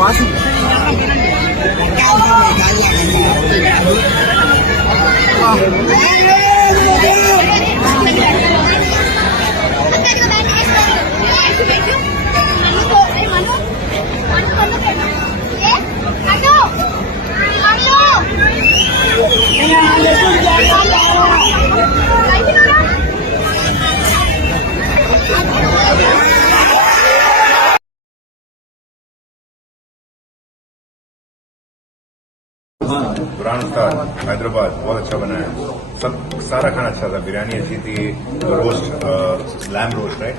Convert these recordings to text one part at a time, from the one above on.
వాసి बुरान उस्ताद हैदराबाद बहुत अच्छा बनाया। सब सारा खाना अच्छा था। बिरयानी अच्छी थी, roast lamb roast right,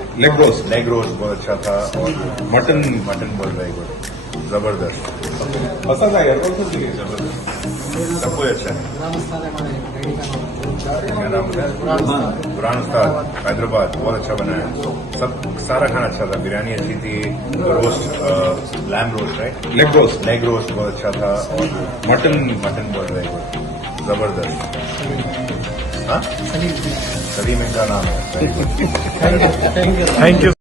leg roast बहुत अच्छा था, और मटन बहुत वेरी गुड, जबरदस्त। पसंद आया? जबरदस्त, सब कुछ अच्छा है। क्या नाम है? बुरान उस्ताद हैदराबाद बहुत अच्छा बनाया। सब सारा खाना अच्छा था। बिरयानी अच्छी थी, roast lamb roast right, leg roast बहुत अच्छा था, और मटन बहुत वेरी गुड, जबरदस्त। हाँ, सलीम इनका नाम है। Thank you.